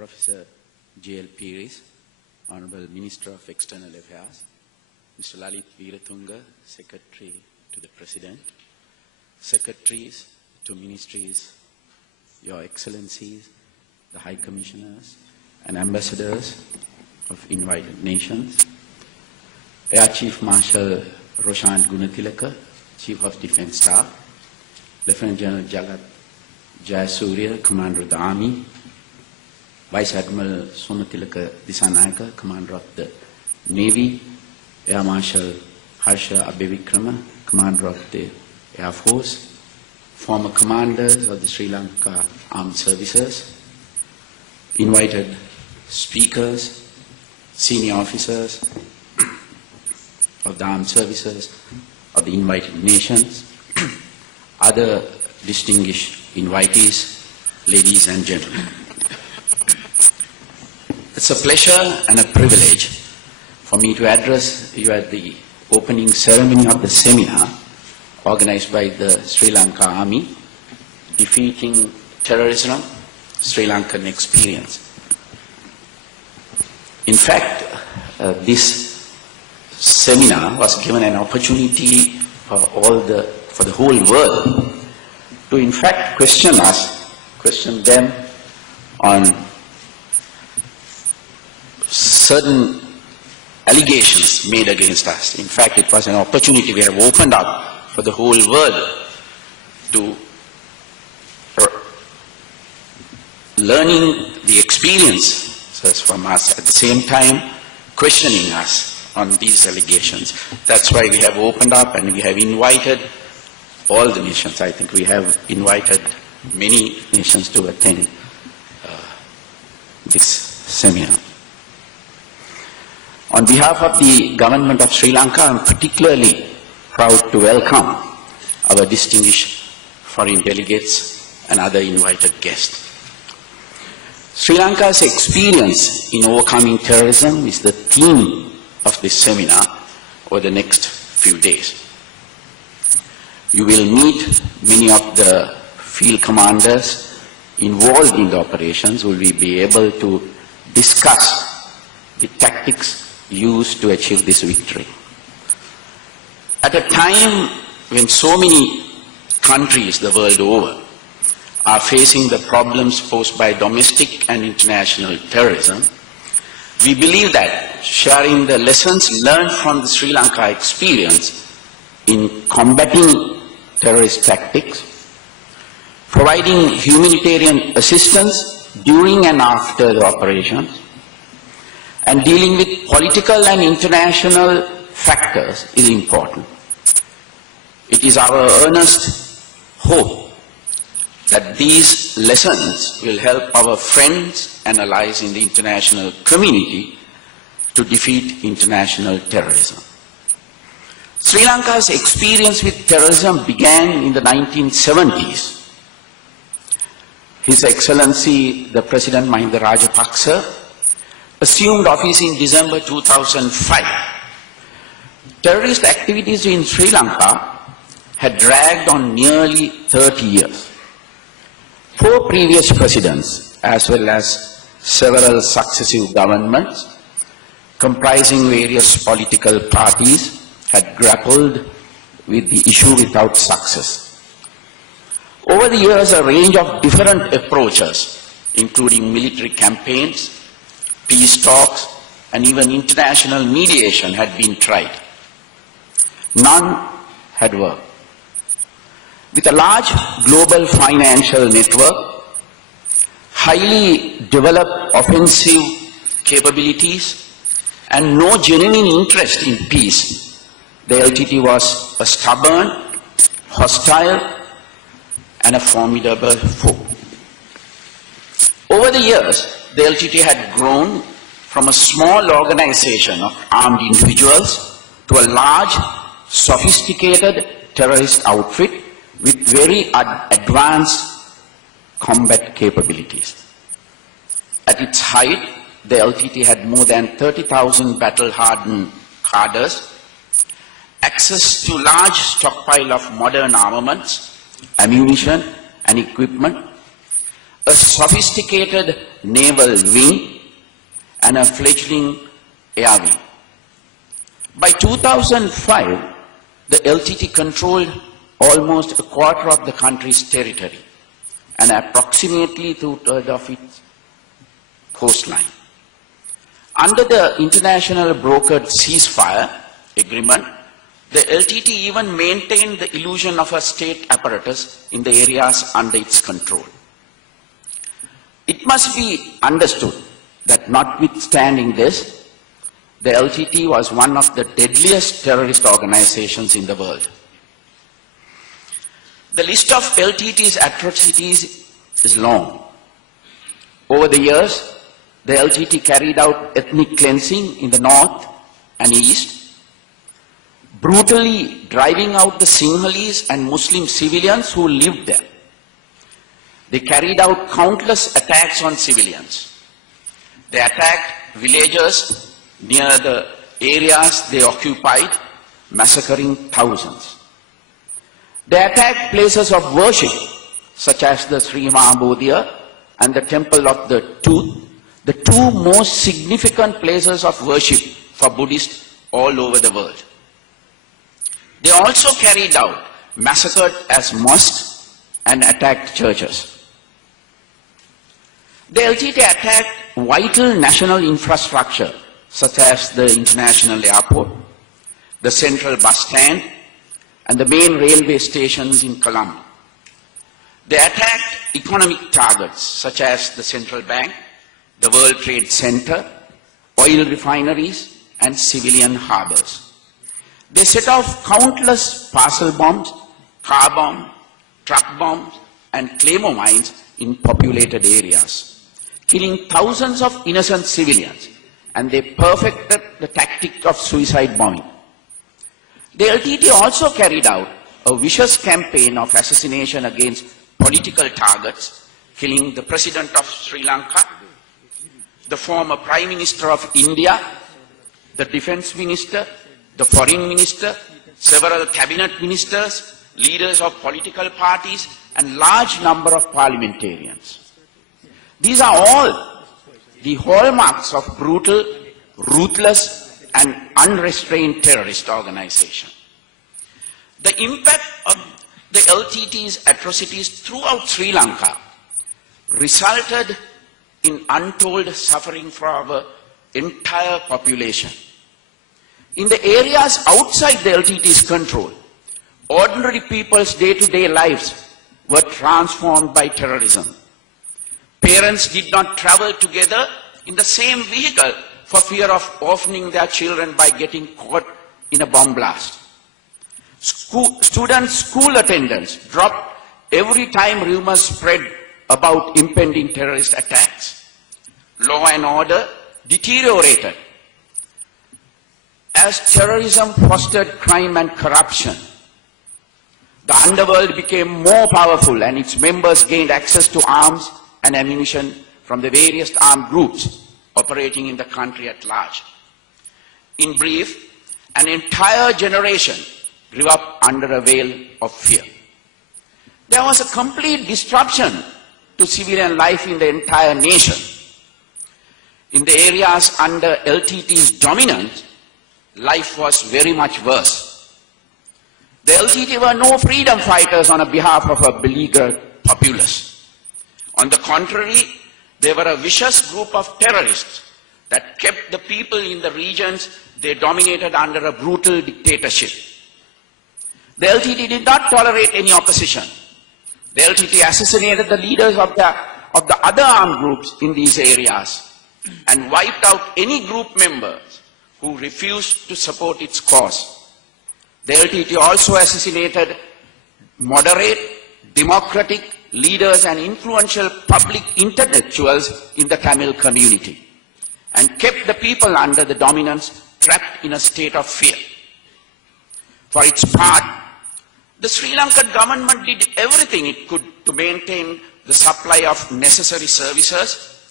Professor J.L. Piris, Honorable Minister of External Affairs, Mr. Lalit Veeratunga, Secretary to the President, Secretaries to Ministries, Your Excellencies, the High Commissioners and Ambassadors of invited nations, Air Chief Marshal Roshan Gunatilaka, Chief of Defence Staff, Lieutenant General Jagat Jayasuriya, Commander of the Army, Vice Admiral Somatilaka Disanayaka, Commander of the Navy, Air Marshal Harsha Abbevikrama, Commander of the Air Force, former commanders of the Sri Lanka Armed Services, invited speakers, senior officers of the armed services, of the invited nations, other distinguished invitees, ladies and gentlemen. It's a pleasure and a privilege for me to address you at the opening ceremony of the seminar organized by the Sri Lanka Army, Defeating Terrorism, Sri Lankan Experience. In fact, this seminar was given an opportunity for the whole world to in fact question them on certain allegations made against us. In fact, it was an opportunity we have opened up for the whole world to learning the experiences from us, at the same time questioning us on these allegations. That's why we have opened up and we have invited all the nations. I think we have invited many nations to attend this seminar. On behalf of the government of Sri Lanka, I am particularly proud to welcome our distinguished foreign delegates and other invited guests. Sri Lanka's experience in overcoming terrorism is the theme of this seminar over the next few days. You will meet many of the field commanders involved in the operations who will be able to discuss the tactics used to achieve this victory. At a time when so many countries the world over are facing the problems posed by domestic and international terrorism, we believe that sharing the lessons learned from the Sri Lanka experience in combating terrorist tactics, providing humanitarian assistance during and after the operations, and dealing with political and international factors is important. It is our earnest hope that these lessons will help our friends and allies in the international community to defeat international terrorism. Sri Lanka's experience with terrorism began in the 1970s. His Excellency, the President Mahinda Rajapaksa, assumed office in December 2005. Terrorist activities in Sri Lanka had dragged on nearly 30 years. 4 previous presidents, as well as several successive governments, comprising various political parties, had grappled with the issue without success. Over the years, a range of different approaches, including military campaigns, peace talks, and even international mediation had been tried. None had worked. With a large global financial network, highly developed offensive capabilities, and no genuine interest in peace, the LTT was a stubborn, hostile, and a formidable foe. Over the years, the LTT had grown from a small organization of armed individuals to a large, sophisticated terrorist outfit with very advanced combat capabilities. At its height, the LTT had more than 30,000 battle-hardened cadres, access to large stockpile of modern armaments, ammunition and equipment, a sophisticated naval wing, and a fledgling air wing. By 2005, the LTT controlled almost a quarter of the country's territory and approximately two-thirds of its coastline. Under the international brokered ceasefire agreement, the LTT even maintained the illusion of a state apparatus in the areas under its control. It must be understood that notwithstanding this, the LTT was one of the deadliest terrorist organizations in the world. The list of LTT's atrocities is long. Over the years, the LTT carried out ethnic cleansing in the north and east, brutally driving out the Sinhalese and Muslim civilians who lived there. They carried out countless attacks on civilians. They attacked villagers near the areas they occupied, massacring thousands. They attacked places of worship, such as the Sri Mahabodhiya and the Temple of the Tooth, the two most significant places of worship for Buddhists all over the world. They also carried out massacres as mosques and attacked churches. The LTT attacked vital national infrastructure, such as the international airport, the central bus stand, and the main railway stations in Colombo. They attacked economic targets such as the central bank, the World Trade Center, oil refineries, and civilian harbors. They set off countless parcel bombs, car bombs, truck bombs, and claymore mines in populated areas, killing thousands of innocent civilians, and they perfected the tactic of suicide bombing. The LTT also carried out a vicious campaign of assassination against political targets, killing the President of Sri Lanka, the former Prime Minister of India, the Defense Minister, the Foreign Minister, several cabinet ministers, leaders of political parties, and large number of parliamentarians. These are all the hallmarks of brutal, ruthless, and unrestrained terrorist organization. The impact of the LTT's atrocities throughout Sri Lanka resulted in untold suffering for our entire population. In the areas outside the LTT's control, ordinary people's day-to-day lives were transformed by terrorism. Parents did not travel together in the same vehicle for fear of orphaning their children by getting caught in a bomb blast. Students' school attendance dropped every time rumors spread about impending terrorist attacks. Law and order deteriorated as terrorism fostered crime and corruption. The underworld became more powerful and its members gained access to arms and ammunition from the various armed groups operating in the country at large. In brief, an entire generation grew up under a veil of fear. There was a complete disruption to civilian life in the entire nation. In the areas under LTT's dominance, life was very much worse. The LTT were no freedom fighters on behalf of a beleaguered populace. On the contrary, they were a vicious group of terrorists that kept the people in the regions they dominated under a brutal dictatorship. The LTT did not tolerate any opposition. The LTT assassinated the leaders of the other armed groups in these areas and wiped out any group members who refused to support its cause. The LTT also assassinated moderate, democratic leaders and influential public intellectuals in the Tamil community and kept the people under the dominance trapped in a state of fear. For its part, the Sri Lankan government did everything it could to maintain the supply of necessary services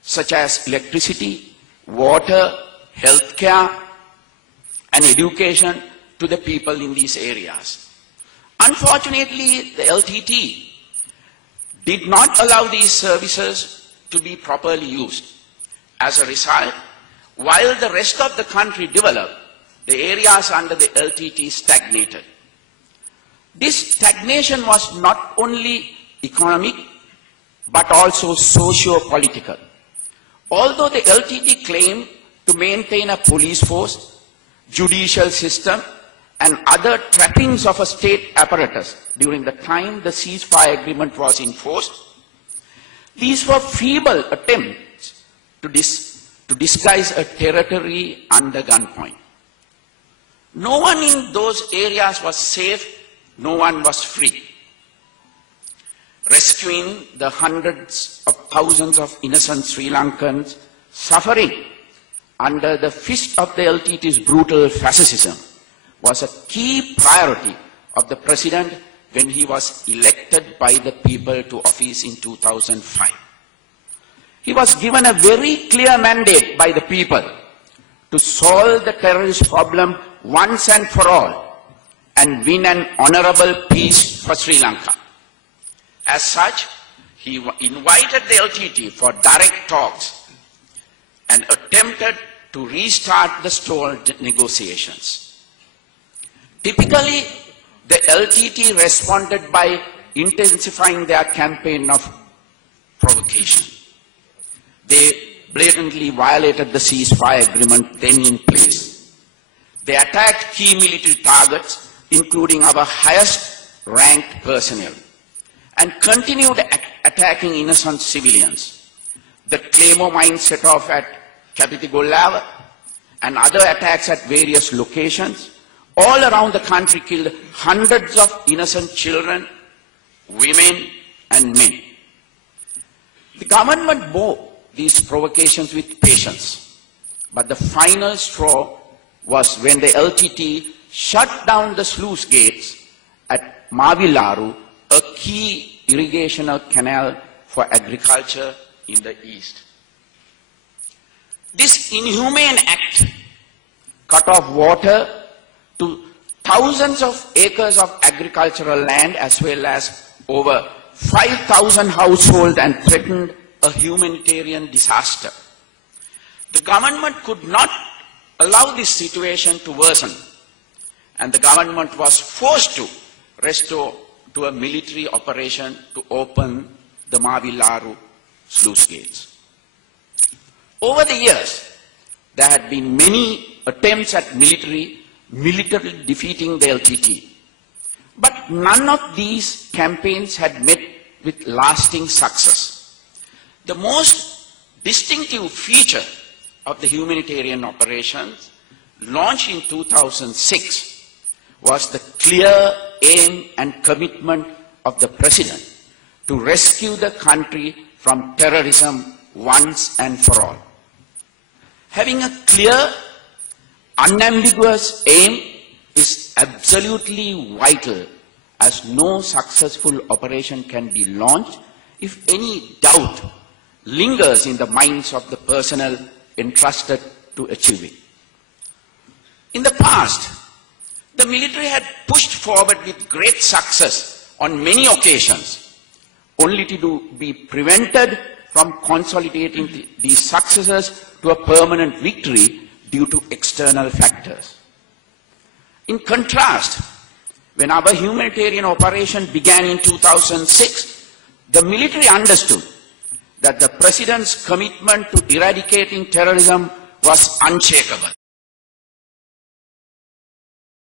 such as electricity, water, healthcare, and education to the people in these areas. Unfortunately, the LTT did not allow these services to be properly used. As a result, while the rest of the country developed, the areas under the LTT stagnated. This stagnation was not only economic, but also socio-political. Although the LTT claimed to maintain a police force, judicial system, and other trappings of a state apparatus during the time the ceasefire agreement was enforced, these were feeble attempts to disguise a territory under gunpoint. No one in those areas was safe, no one was free. Rescuing the hundreds of thousands of innocent Sri Lankans suffering under the fist of the LTT's brutal fascism was a key priority of the President when he was elected by the people to office in 2005. He was given a very clear mandate by the people to solve the terrorist problem once and for all and win an honorable peace for Sri Lanka. As such, he invited the LTT for direct talks and attempted to restart the stalled negotiations. Typically, the LTT responded by intensifying their campaign of provocation. They blatantly violated the ceasefire agreement then in place. They attacked key military targets, including our highest ranked personnel, and continued attacking innocent civilians. The Claymore mine set off at Kapitigollava and other attacks at various locations all around the country killed hundreds of innocent children, women and men. The government bore these provocations with patience, but the final straw was when the LTT shut down the sluice gates at Mavilaru, a key irrigational canal for agriculture in the east. This inhumane act cut off water to thousands of acres of agricultural land as well as over 5,000 households and threatened a humanitarian disaster. The government could not allow this situation to worsen, and the government was forced to restore to a military operation to open the Mavilaru sluice gates. Over the years, there had been many attempts at militarily defeating the LTT, but none of these campaigns had met with lasting success. The most distinctive feature of the humanitarian operations launched in 2006 was the clear aim and commitment of the President to rescue the country from terrorism once and for all. Having a clear, unambiguous aim is absolutely vital, as no successful operation can be launched if any doubt lingers in the minds of the personnel entrusted to achieve it. In the past, the military had pushed forward with great success on many occasions, only to be prevented from consolidating these successes to a permanent victory due to external factors. In contrast, when our humanitarian operation began in 2006, the military understood that the President's commitment to eradicating terrorism was unshakable.